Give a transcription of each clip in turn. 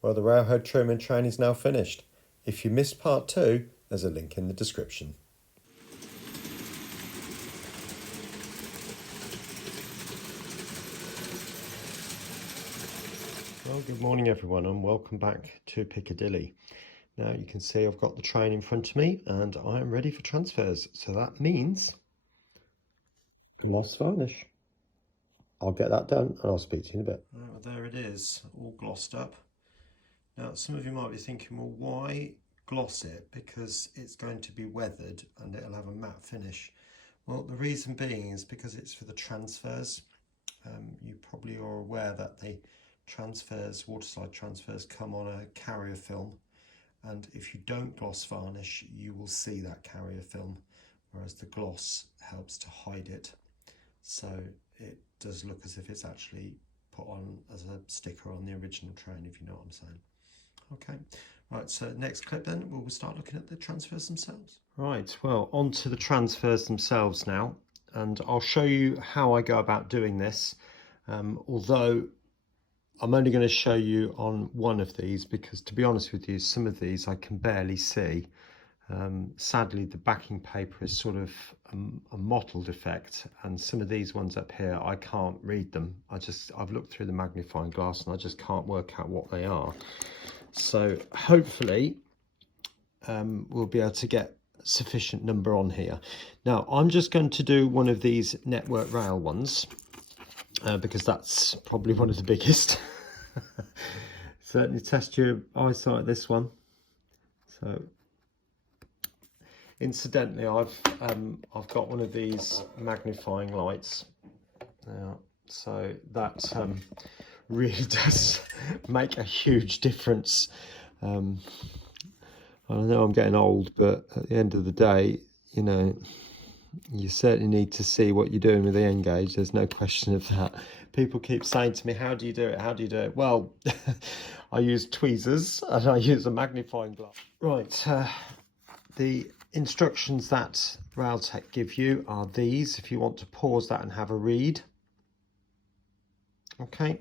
Well, the railhead trim and train is now finished. If you missed part 2, there's a link in the description. Well, good morning everyone and welcome back to Piccadilly. Now you can see I've got the train in front of me and I am ready for transfers. So that means gloss varnish. I'll get that done and I'll speak to you in a bit. Well, there it is, all glossed up. Now some of you might be thinking, well, why gloss it? Because it's going to be weathered and it'll have a matte finish. Well, the reason being is because it's for the transfers. You probably are aware that the waterslide transfers come on a carrier film, and if you don't gloss varnish you will see that carrier film, whereas the gloss helps to hide it, so it does look as if it's actually put on as a sticker on the original train, if you know what I'm saying. Okay, right, so next clip then we'll start looking at the transfers themselves. Right, well, on to the transfers themselves now, and I'll show you how I go about doing this, although I'm only going to show you on one of these because, to be honest with you, some of these I can barely see. Sadly, the backing paper is sort of a mottled effect, and some of these ones up here I can't read them. I've looked through the magnifying glass and I just can't work out what they are. So hopefully we'll be able to get sufficient number on here. Now I'm just going to do one of these network rail ones because that's probably one of the biggest. Certainly test your eyesight, this one. So incidentally, I've got one of these magnifying lights now, so that really does make a huge difference. I know I'm getting old, but at the end of the day, you know, you certainly need to see what you're doing with the end gauge. There's no question of that. People keep saying to me, how do you do it? How do you do it? Well, I use tweezers and I use a magnifying glass. Right, the instructions that RHTT give you are these, if you want to pause that and have a read. Okay,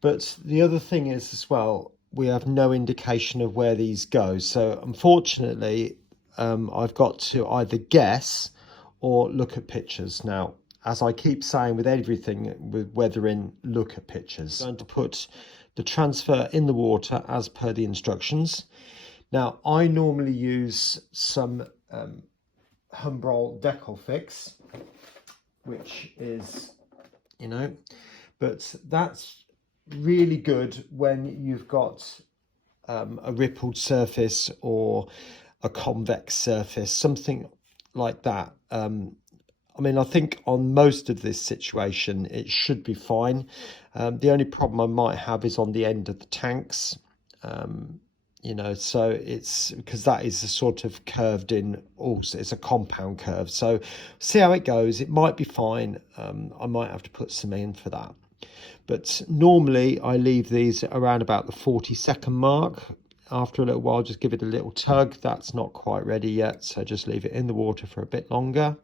but the other thing is as well, we have no indication of where these go. So unfortunately, I've got to either guess or look at pictures. Now, as I keep saying with everything with weathering, look at pictures. I'm going to put the transfer in the water as per the instructions. Now, I normally use some Humbrol decal fix, which is, you know, but that's really good when you've got a rippled surface or a convex surface, something like that. I mean, I think on most of this situation it should be fine. The only problem I might have is on the end of the tanks, you know, so it's because that is a sort of curved in, also it's a compound curve, so see how it goes. It might be fine. I might have to put some in for that, but normally I leave these around about the 40-second mark. After a little while, just give it a little tug. That's not quite ready yet, so just leave it in the water for a bit longer.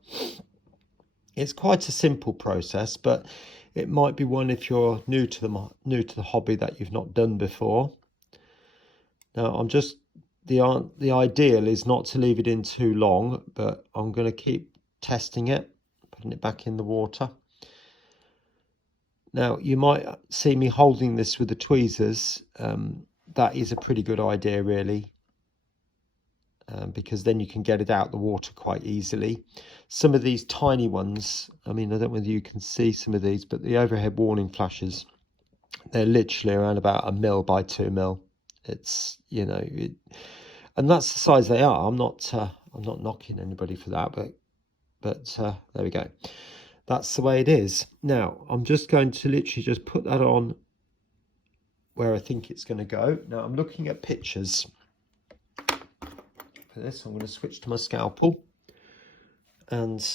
It's quite a simple process, but it might be one if you're new to the hobby that you've not done before. Now the ideal is not to leave it in too long, but I'm going to keep testing it, putting it back in the water. Now you might see me holding this with the tweezers. That is a pretty good idea, really, because then you can get it out the water quite easily. Some of these tiny ones, I mean, I don't know whether you can see some of these, but the overhead warning flashes, they're literally around about 1 mil by 2 mil. It's, you know, and that's the size they are. I'm not knocking anybody for that, but there we go. That's the way it is. Now I'm just going to literally just put that on where I think it's going to go. Now I'm looking at pictures for this. I'm going to switch to my scalpel, and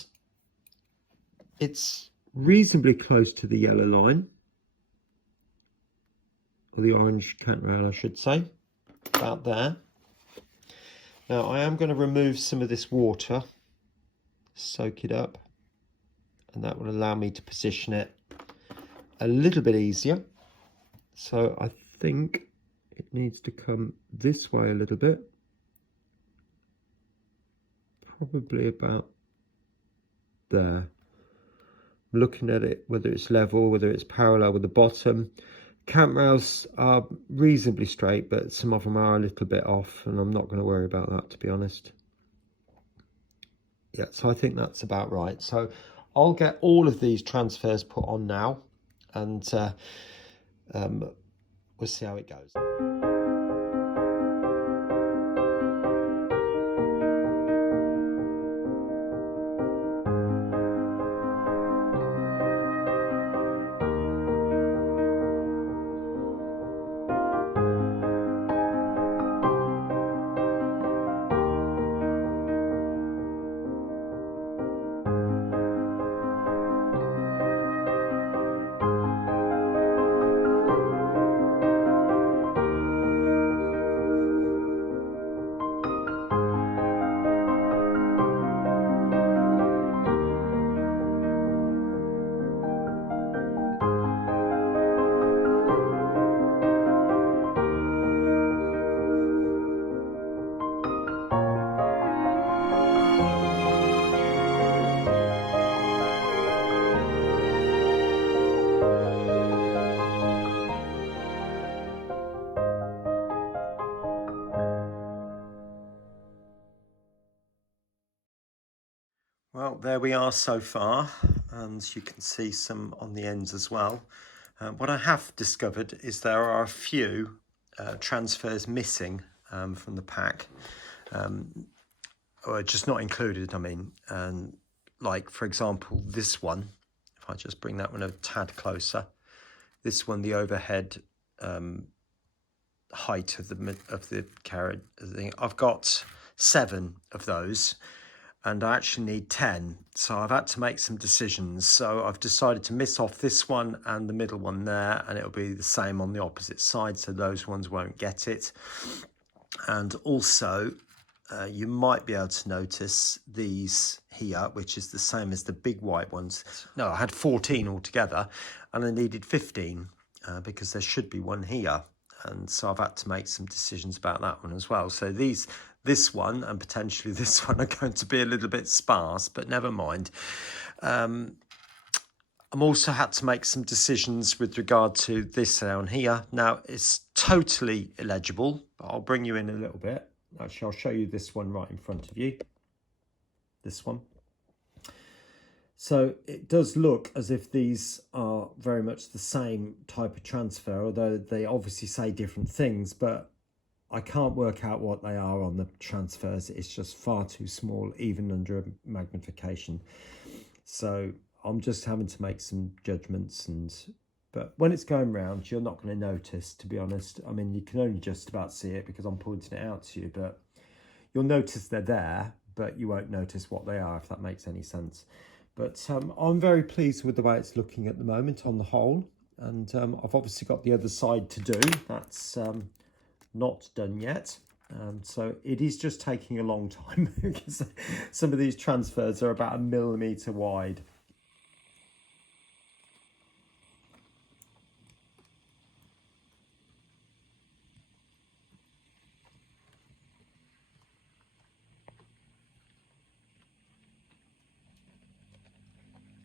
it's reasonably close to the yellow line, or the orange cant rail I should say, about there. Now I am going to remove some of this water, soak it up, and that will allow me to position it a little bit easier. So I think it it needs to come this way a little bit, probably about there. I'm looking at it, whether it's level, whether it's parallel with the bottom. Cant rails are reasonably straight, but some of them are a little bit off, and I'm not going to worry about that, to be honest. Yeah, so I think that's about right. So I'll get all of these transfers put on now, and we'll see how it goes. Well, there we are so far, and you can see some on the ends as well. What I have discovered is there are a few transfers missing from the pack, or just not included, I mean. And like, for example, this one, if I just bring that one a tad closer, this one, the overhead height of the carriage thing, I've got 7 of those, and I actually need 10, so I've had to make some decisions. So I've decided to miss off this one and the middle one there, and it'll be the same on the opposite side, so those ones won't get it. And also you might be able to notice these here, which is the same as the big white ones. No, I had 14 altogether, and I needed 15 because there should be one here. And so I've had to make some decisions about that one as well. So this one and potentially this one are going to be a little bit sparse, but never mind. I'm also had to make some decisions with regard to this down here. Now, it's totally illegible, but I'll bring you in a little bit. Actually, I'll show you this one right in front of you. This one. So it does look as if these are very much the same type of transfer, although they obviously say different things, but I can't work out what they are on the transfers. It's just far too small, even under magnification. So I'm just having to make some judgments, but when it's going round, you're not going to notice, to be honest. I mean, you can only just about see it because I'm pointing it out to you, but you'll notice they're there, but you won't notice what they are, if that makes any sense. But I'm very pleased with the way it's looking at the moment on the whole. And I've obviously got the other side to do. That's not done yet. So it is just taking a long time because some of these transfers are about 1 millimetre wide.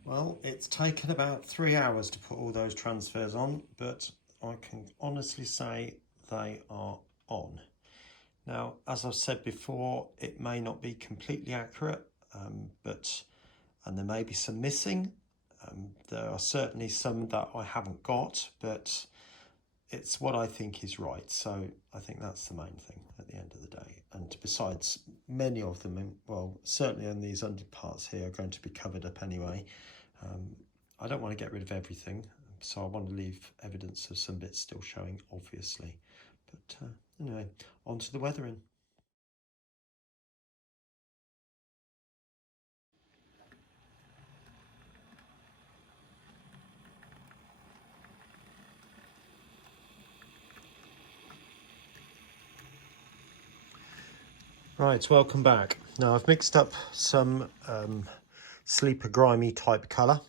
Well, it's taken about 3 hours to put all those transfers on, but I can honestly say they are on. Now, as I've said before, it may not be completely accurate, and there may be some missing. There are certainly some that I haven't got, but it's what I think is right. So I think that's the main thing at the end of the day. And besides, many of them, well, certainly on these under parts here, are going to be covered up anyway. I don't want to get rid of everything, so I want to leave evidence of some bits still showing, obviously. But anyway, on to the weathering. Right, welcome back. Now I've mixed up some sleeper grimy type colour.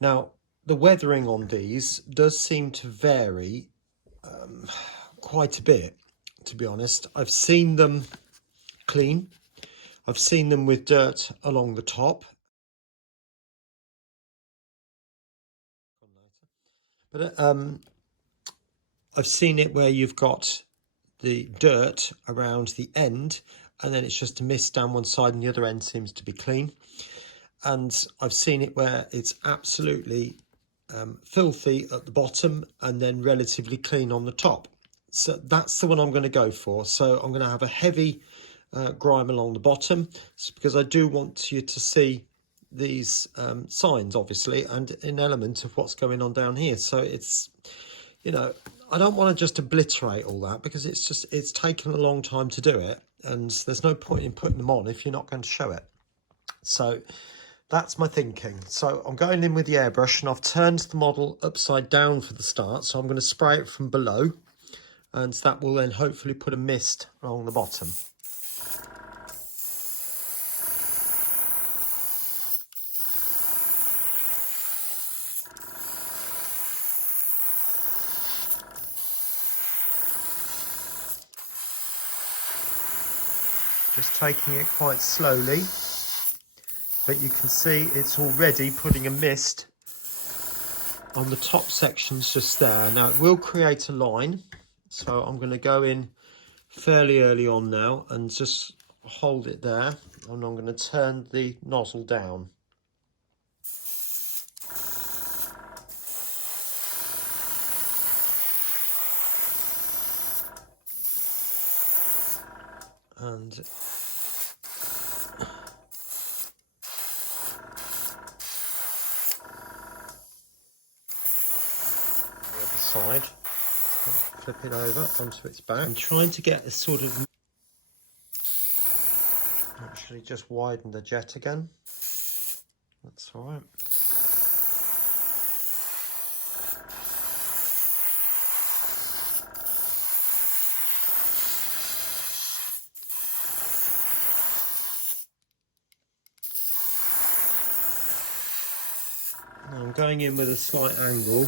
Now the weathering on these does seem to vary quite a bit, to be honest. I've seen them clean. I've seen them with dirt along the top. But I've seen it where you've got the dirt around the end and then it's just a mist down one side and the other end seems to be clean. And I've seen it where it's absolutely filthy at the bottom and then relatively clean on the top. So that's the one I'm going to go for. So I'm going to have a heavy grime along the bottom because I do want you to see these signs, obviously, and an element of what's going on down here. So it's, you know, I don't want to just obliterate all that because it's taken a long time to do it, and there's no point in putting them on if you're not going to show it. So that's my thinking. So I'm going in with the airbrush and I've turned the model upside down for the start. So I'm going to spray it from below and that will then hopefully put a mist along the bottom. Just taking it quite slowly, but you can see it's already putting a mist on the top sections just there. Now it will create a line, so I'm going to go in fairly early on now and just hold it there, and I'm going to turn the nozzle down. And the other side, flip it over onto its back. I'm trying to get a sort of, actually just widen the jet again. That's all right. Now I'm going in with a slight angle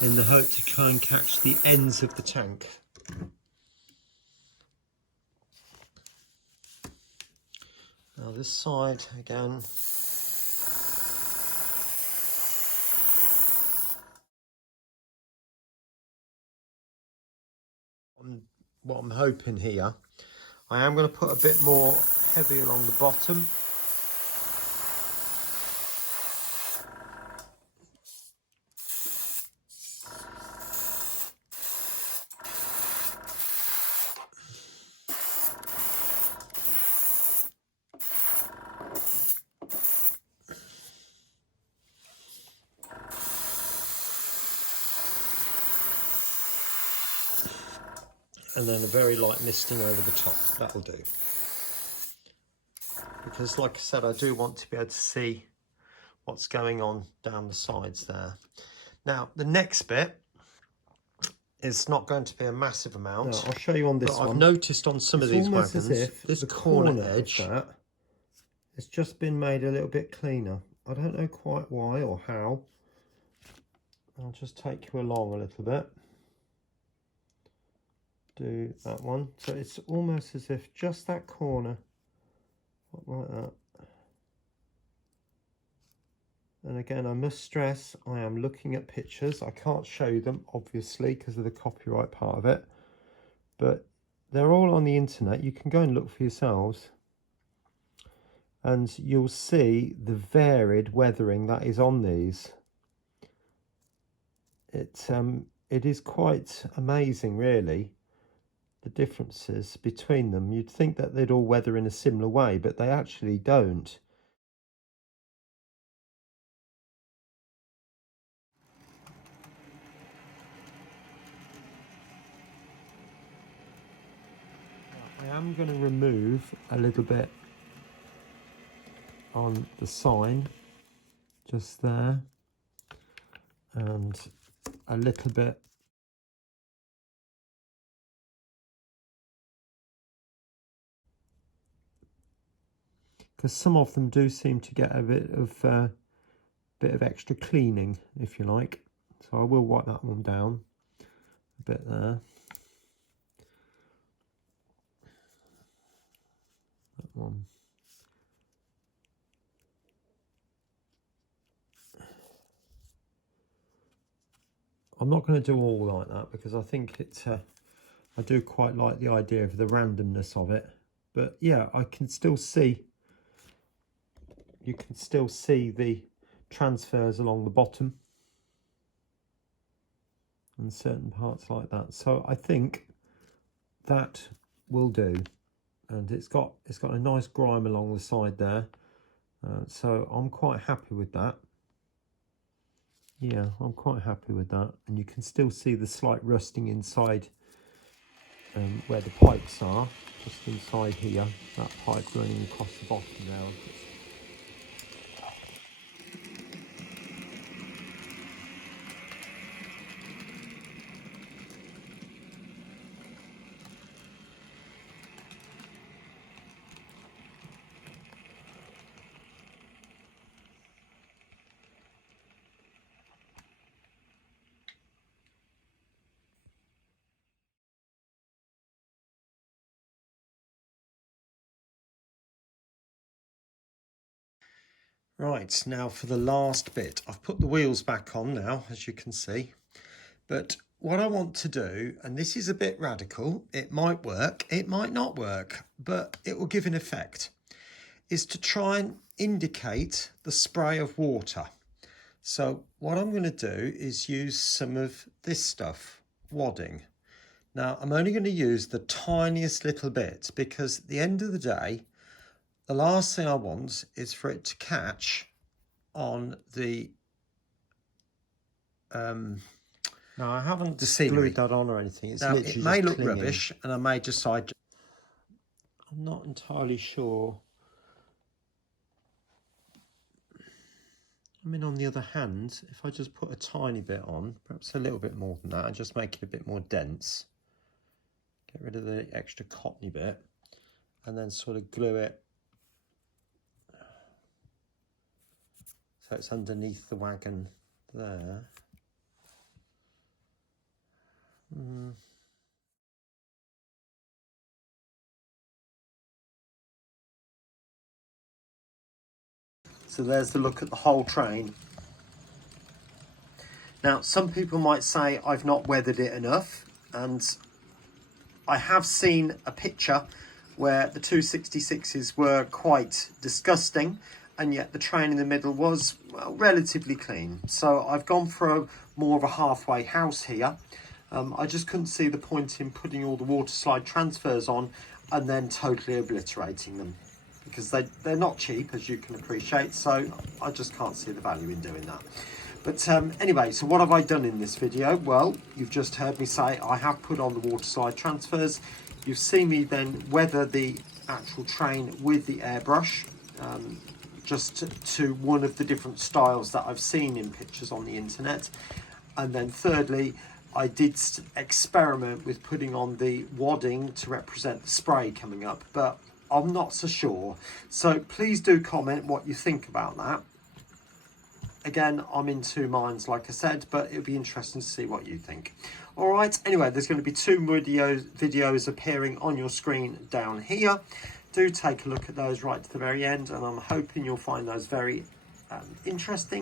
in the hope to try and catch the ends of the tank. Now this side again. What I'm hoping here, I am going to put a bit more heavy along the bottom. And then a very light misting over the top, that'll do. Because like I said, I do want to be able to see what's going on down the sides there. Now, the next bit is not going to be a massive amount. No, I'll show you on this one. I've noticed on some of these wagons, as if this corner edge of that has just been made a little bit cleaner. I don't know quite why or how. I'll just take you along a little bit. Do that one. So it's almost as if just that corner, like that. And again, I must stress, I am looking at pictures. I can't show them, obviously, because of the copyright part of it. But they're all on the internet. You can go and look for yourselves. And you'll see the varied weathering that is on these. It is quite amazing, really, the differences between them. You'd think that they'd all weather in a similar way, but they actually don't. I am going to remove a little bit on the sign just there and a little bit because some of them do seem to get a bit of extra cleaning, if you like. So I will wipe that one down a bit there. I'm not going to do all like that because I think it's I do quite like the idea of the randomness of it. But yeah, I can still see, you can still see the transfers along the bottom and certain parts like that. So I think that will do. And it's got a nice grime along the side there. So I'm quite happy with that. Yeah, I'm quite happy with that. And you can still see the slight rusting inside where the pipes are, just inside here, that pipe running across the bottom there. Right, now for the last bit. I've put the wheels back on now, as you can see. But what I want to do, and this is a bit radical, it might work, it might not work, but it will give an effect, is to try and indicate the spray of water. So what I'm going to do is use some of this stuff, wadding. Now I'm only going to use the tiniest little bit because at the end of the day, the last thing I want is for it to catch on the now I haven't glued that on or anything. It's now, literally it may look clinging. Rubbish, and I may decide. I'm not entirely sure. I mean, on the other hand, if I just put a tiny bit on, perhaps a little bit more than that, and just make it a bit more dense, get rid of the extra cottony bit, and then sort of glue it so it's underneath the wagon there. So there's the look at the whole train. Now, some people might say I've not weathered it enough, and I have seen a picture where the 266s were quite disgusting, and yet the train in the middle was, well, relatively clean. So I've gone for more of a halfway house here. I just couldn't see the point in putting all the waterslide transfers on and then totally obliterating them, because they're not cheap, as you can appreciate, so I just can't see the value in doing that. But anyway, so what have I done in this video? Well, you've just heard me say I have put on the waterslide transfers. You've seen me then weather the actual train with the airbrush, just to one of the different styles that I've seen in pictures on the internet. And then thirdly, I did experiment with putting on the wadding to represent the spray coming up, but I'm not so sure. So please do comment what you think about that. Again, I'm in two minds, like I said, but it'll be interesting to see what you think. All right, anyway, there's going to be two videos appearing on your screen down here. Do take a look at those right to the very end, and I'm hoping you'll find those very interesting.